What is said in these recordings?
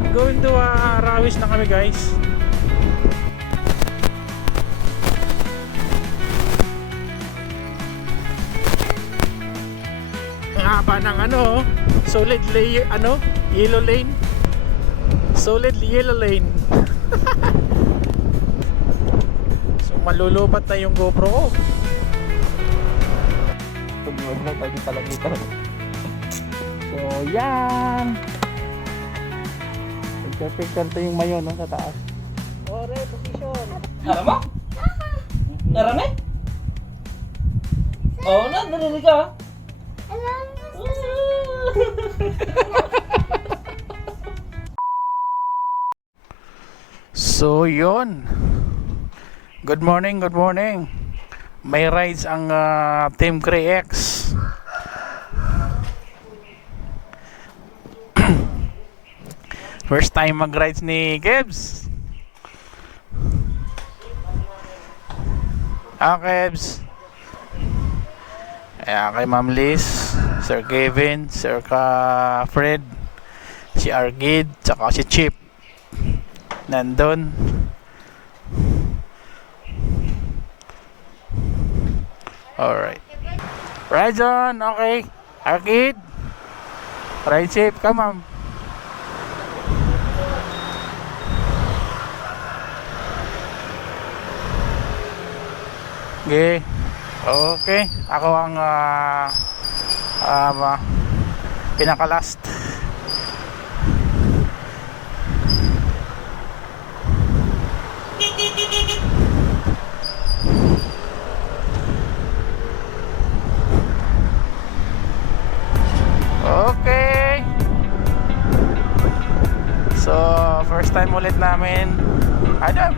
Alright, going to Rawis na kami guys. Ang haba ng solid layer, yellow lane. Solid yellow lane. So malulupat na yung GoPro ko. Pag-iwan na tayo pala dito. So yan. Picture to yung mayon sa taas. Ore, position. Alam mo? Narami? Oo na, narinig ka. So yun. Good morning, good morning. May rides ang Team Gray X. First time mag-rides ni Kebs. Kebs. Ayan, kay Ma'am Liz, Sir Kevin, Sir Fred, si Argid, tsaka si Chip. Nandun. Alright. Ride on, okay. Argid. Ride safe ka, ma'am. Okay. Okay. Ako ang pinaka-last. Okay. So, first time ulit namin.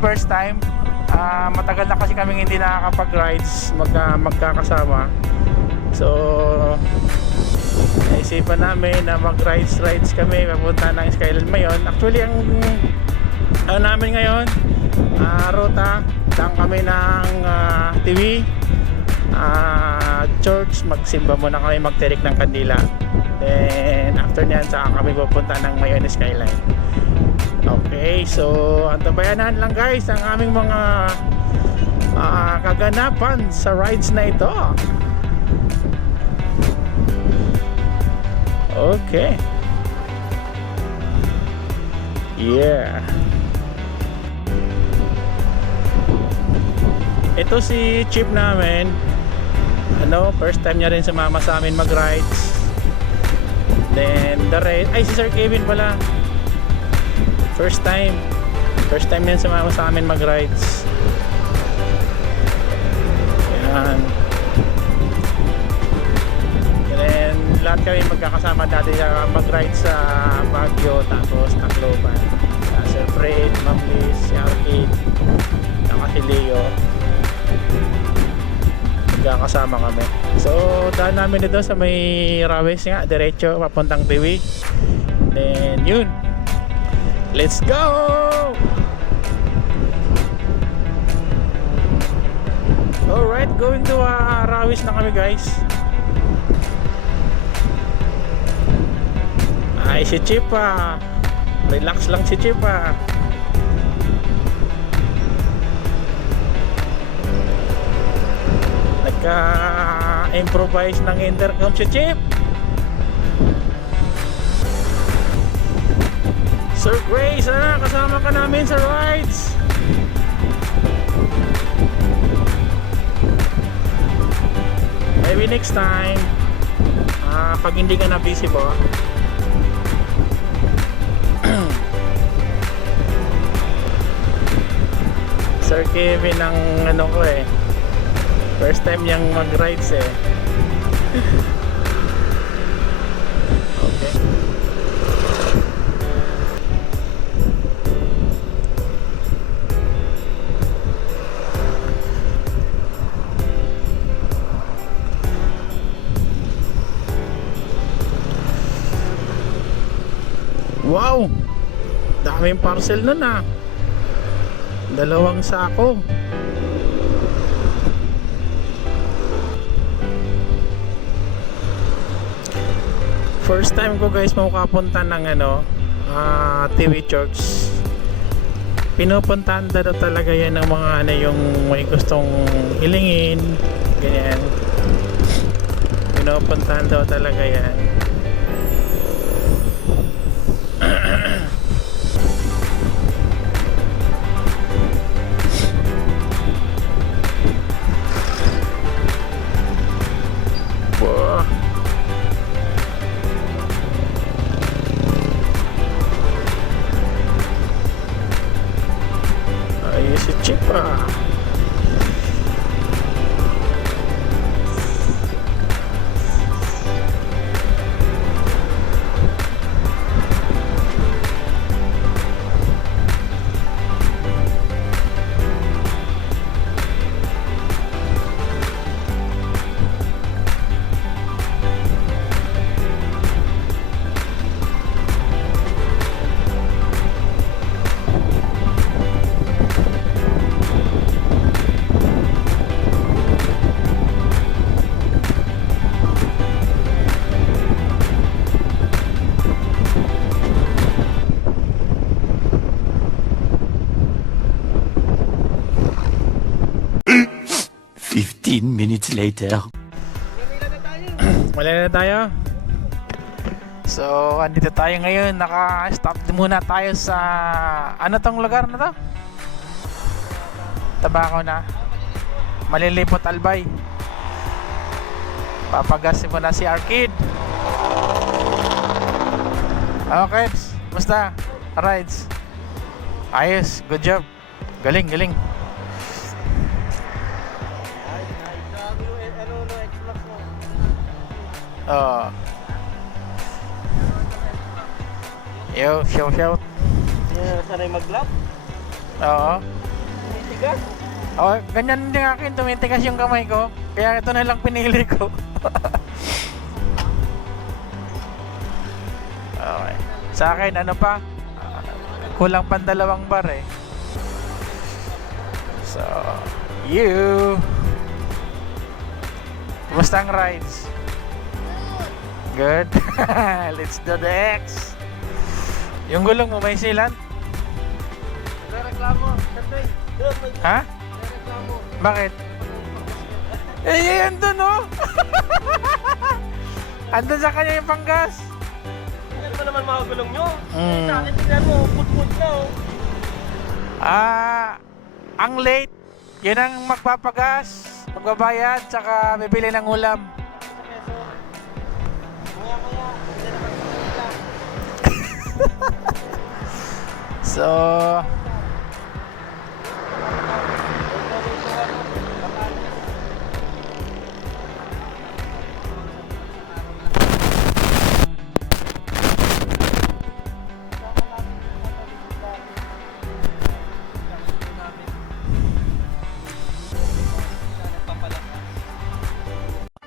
First time. Matagal na kasi kaming hindi nakakapag-rides magkakasama. So naisipan namin na mag-rides kami papunta ng Skyline Mayon. Actually ang namin ngayon ruta lang kami ng TV church, magsimba muna kami, magtirik ng kandila, then after nyan saka kami pupunta ng Mayon Skyline. Okay, so antabayanan lang guys ang aming mga kaganapan sa rides na ito. Okay. Yeah. Ito si Chip namin. First time niya rin sumama sa amin mag-rides. Then the rest, si Sir Kevin pala. First time yan sumama sa amin mag-rides. Yan. And lahat kami magkakasama dati sa mag-rides sa Baguio, tapos Tacloban. Sir Fred, Ma'am Liz, si Arcade, saka si Leo. Magkakasama kami. So daan namin dito sa may Rawis nga, diretso papuntang Tiwi. Then yun, let's go! Alright, going to Rawis na kami guys. Ay, si Chip relax lang si Chip Nagka-improvise ng intercom si Chip. Sir Grace, kasama ka namin sa rides. Maybe next time, pag hindi ka na busy po. Sir Kevin ang first time niyang mag-rides Okay. Wow! Daming parcel nun Dalawang sako. First time ko guys makapunta ng TV Church. Pinupuntahan daw talaga yan ng mga ano yung may gustong hilingin, ganyan. Pinupuntahan daw talaga yan. Wow. Ayos si Chipa. Minutes later. Wala na tayo. So, andito tayo ngayon. Naka-stop muna tayo sa ano tong lugar na to? Tabaco na. Malilipot Albay. Papagasin mo na si Arcade. Okay, basta rides. Ayos, good job. Galing, galing. Oh. Yo, shout. Sanay mag-lap. Oo. Tinitigas. Oh, ganyan din akin, tumitigas yung kamay ko. Kaya ito na lang pinili ko. Okay. Sa akin, ano pa? Kulang pang 2 bar eh. So, you. Kumusta ang rides? Good. Let's do the X. Yung gulong mo may silan? Reklamo. Ha? Reklamo. Bakit? Eh, andun oh. Andun sa kanya yung panggas. Ano ba naman mga gulong nyo? Mm. Sa akin tignan mo, put-put na oh. Ang late. Yun ang magpapagas, magbabayad, tsaka bibili ng ulam. So,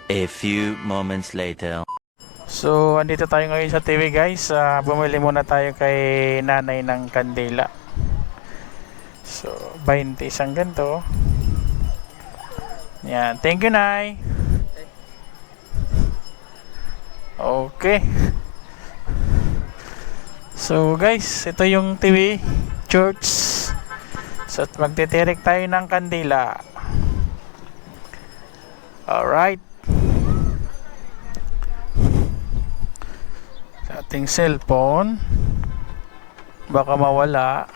A few moments later. so andito tayo ngayon sa TV guys. Bumili muna tayo kay nanay ng kandila. So, 20 isang ganito. Yan. Thank you, Nay. Okay. So guys, ito yung TV Church. So magtitirik tayo ng kandila. Alright. Sa ating cellphone, baka mawala.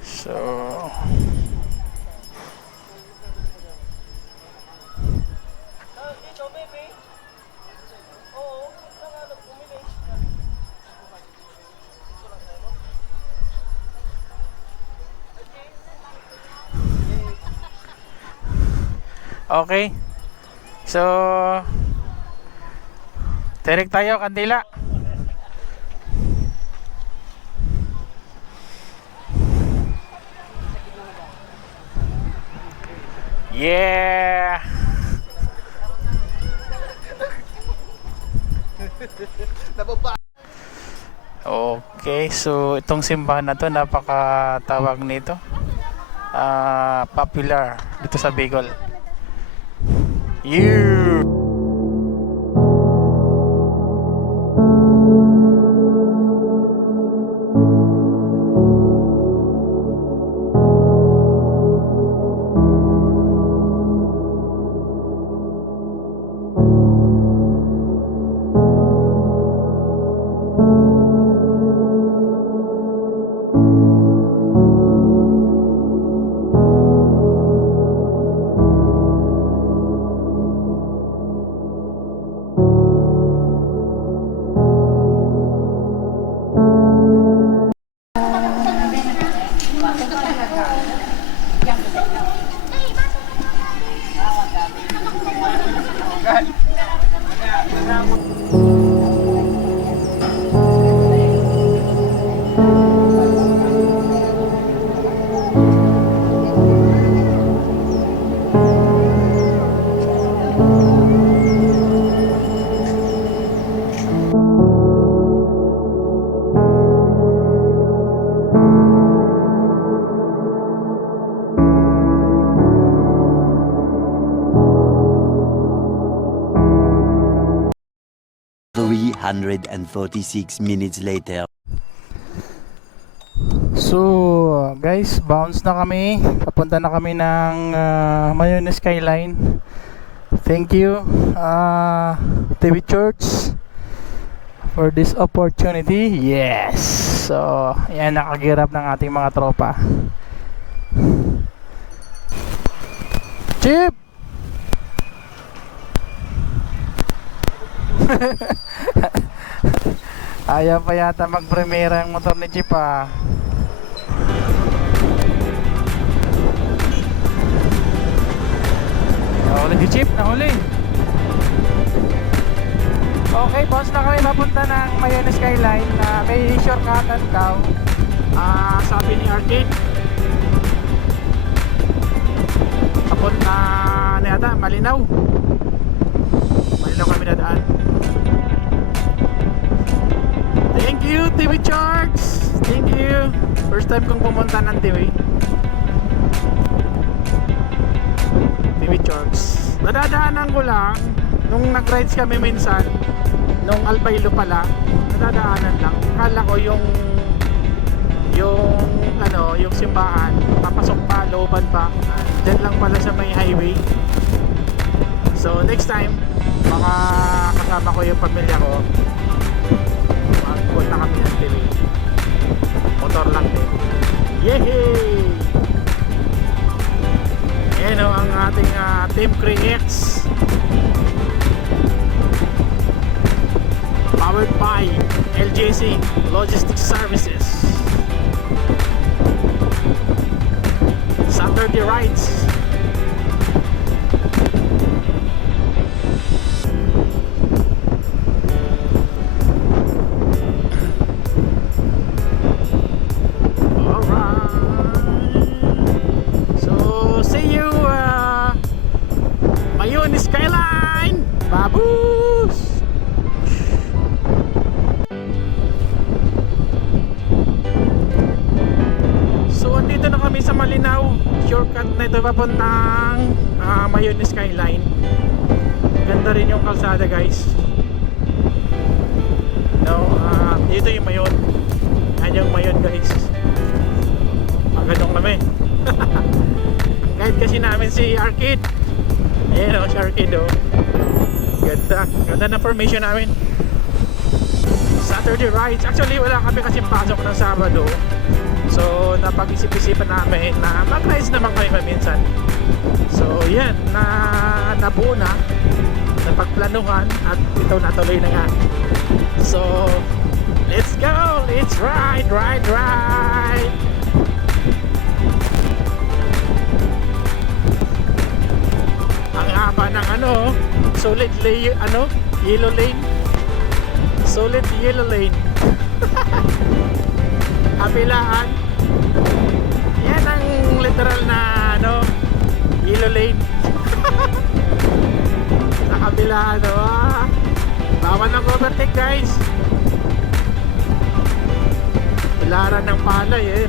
So okay. So tirik tayo kandila. Yeah. Okay, so itong simbahan na to, napakatawag nito. Popular dito sa Bicol. You. 146 minutes later. So guys, bounce na kami. Papunta na kami ng Mayon Skyline. Thank you TV Church for this opportunity. Yes. So yan, nakagirap ng ating mga tropa. Chip. Ayaw pa yata mag-premiere ang motor ni Chip ah. Nahuli si Chip, nahuli. Okay, boss, na kami papunta ng Mayon Skyline. May shortcutan daw. Sabi ni Arcade, papunta na yata, Malinaw. Malinaw kami na daan. Thank you, TV Charge. Thank you. First time kong pumunta ng TV Charge. Nadadaanan ko lang nung nag-rides kami minsan, nung Albaylo pala, nadadaanan lang. Akala ko yung simbahan, papasok pa, looban pa. Diyan lang pala sa may highway. So next time, baka kasama ko yung pamilya ko. Magpunta kami ng TV. Motor lang din. Yehey! Ayan o ang ating Team Cree-X, powered by LJC Logistics Services. Saturday rides. Mayon Skyline, Babus. So andito na kami sa Malinaw. Shortcut na ito papuntang Mayon Skyline. Ganda rin yung kalsada, guys. Dito yung Mayon. Yan yung Mayon, guys. Magandang kami. Guide kasi namin si Arcade. Ayan o, si Arcade o. Ganda. Ganda na formation namin. Saturday rides. Actually, wala kami kasi pasok ng Sabado. So, napag-isip-isipan namin na mag-rides naman kami paminsan. So, yan. Nabuo na. Napagplanuhan. At ito natuloy na nga. So, let's go! Let's ride! Ride! Ride! Ang haba ng solid yellow lane. Solid yellow lane. Kabilaan. Yan ang literal na yellow lane. Sa kabilaan bawal ng overtake, guys. Pilaran ng palay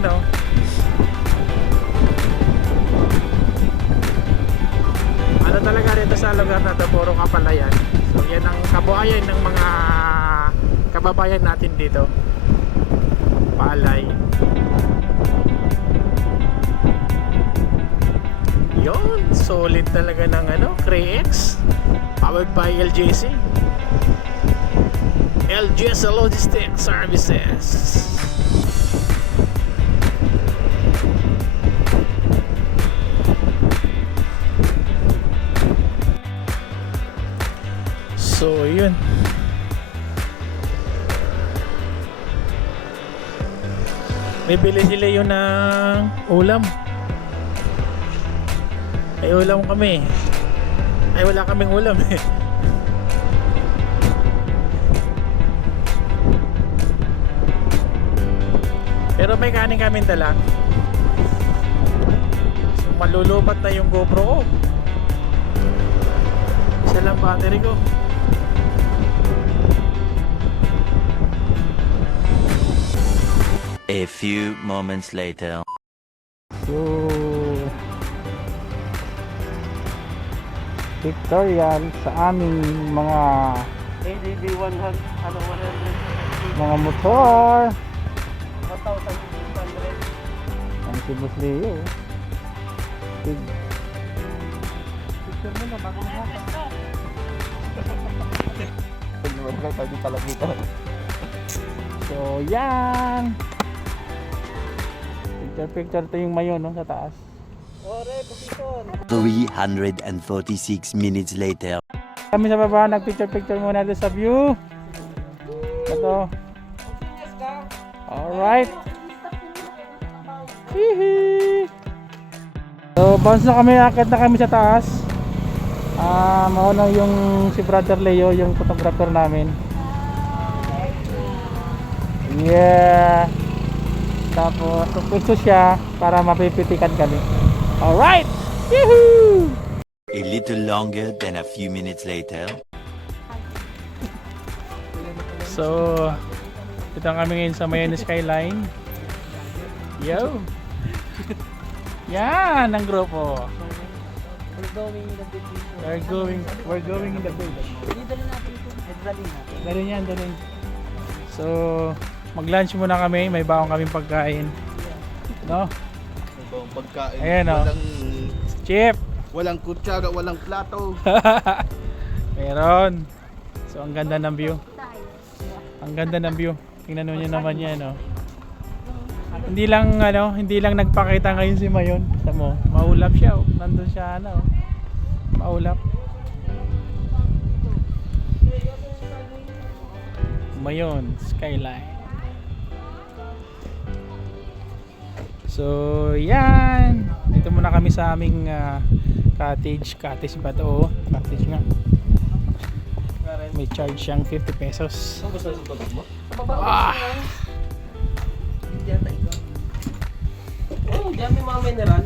Ano talaga rito sa lugar na ito, puro kapalayan. So yan ang kabuhayan ng mga kababayan natin dito. Palay. Yon, solid talaga ng Cree-X, powered by LJC Logistics Services. So yun, bibili sila yun ng ulam. Ay ulam kami. Ay wala kaming ulam Pero may kanin kaming dala. So malulubat na yung GoPro ko. Isa lang battery ko. A few moments later. So, Victorian sa aming mga ADB 100, 100. Mga motor. 1,800. Ang si Boss Leo. Picture mo na bago mo. Pag-vlog na tayo di palagitan. So, yan. Picture ito yung mayon no, sa taas. Ore, position. 346 minutes later. Kami sa baba, nagpicture muna doon sa view. Ito. Yes ka? Alright. Hihi. So, bounce na kami, akit na kami sa taas. Mauna yung si Brother Leo, yung photographer namin. Yeah. Tapos, pupwesto siya para mapipitikan kami. Alright! Yehoo! A little longer than a few minutes later. So, ito kami ngayon sa Mayon Skyline. Yo! Yan ang grupo. We're going in the big We're going in the village. Dali natin ito. Dali natin. Dali yan, dali. So, mag-lunch muna kami. May baong kaming pagkain. No? Ibang pagkain. Ayan, oh. Chip! Walang kutsara, walang plato. Meron. So, ang ganda ng view. Ang ganda ng view. Tingnan nyo naman yan, no? Hindi lang nagpakita ngayon si Mayon. Sa mo, maulap siya, oh. Nandun siya, oh. Maulap. Mayon Skyline. So, yan. Dito muna kami sa aming cottage. Cottage ba ito? Cottage nga. May charge siyang 50 pesos. Ang gusto sa tubig mo? Ah! Diyan tayo. Oh, diyan may mga mineral.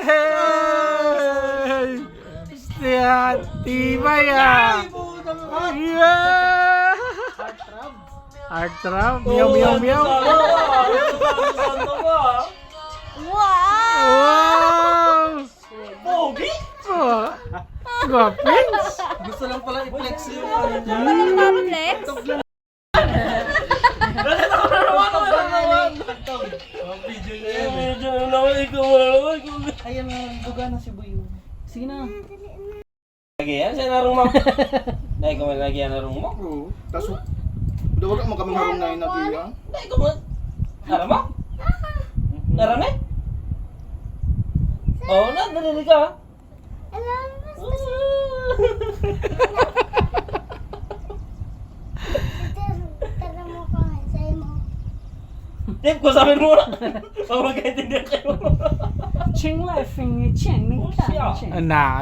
Hey! Siya, tibay ah! Yeah! Heartthrob. Meow, meow, meow. Wow! Pogi! Oh, guwapins. Gusto lang pala i-flex yung ano niya. Complex? Video niya yan. Video naman ikaw malaman. Ayan ang buga na si Buyo. Sige na. Lagi yan, siya narong mo. Dahil ko lagi yan narong mo. Oo. Tapos, wala mo kami harong na yung nagiyang. Dahil ko mo. Nara mo? Nara na? Oo na, narinig ka. Tip ko sabi mo na. Pag magkaintindihan kayo. Ching laughing, ching, Oh, siya.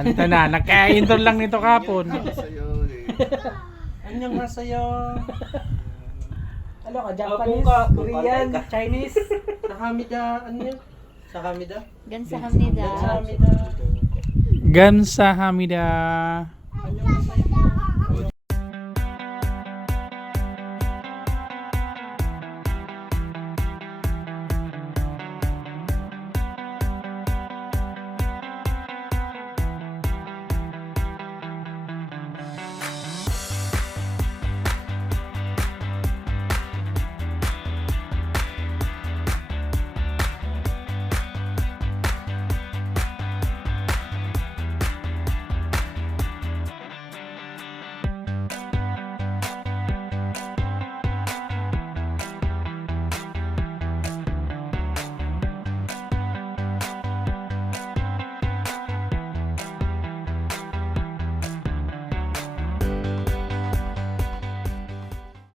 Ito na. Nagka-intro lang nito kapon. Sa'yo eh. Anyong masayo. Ano ka, Japanese, Korean, Chinese? Sakamida, ano yun? Sakamida? Gansa Hamnida. Sakamida. Gansa Hamida. Ano yung masaya?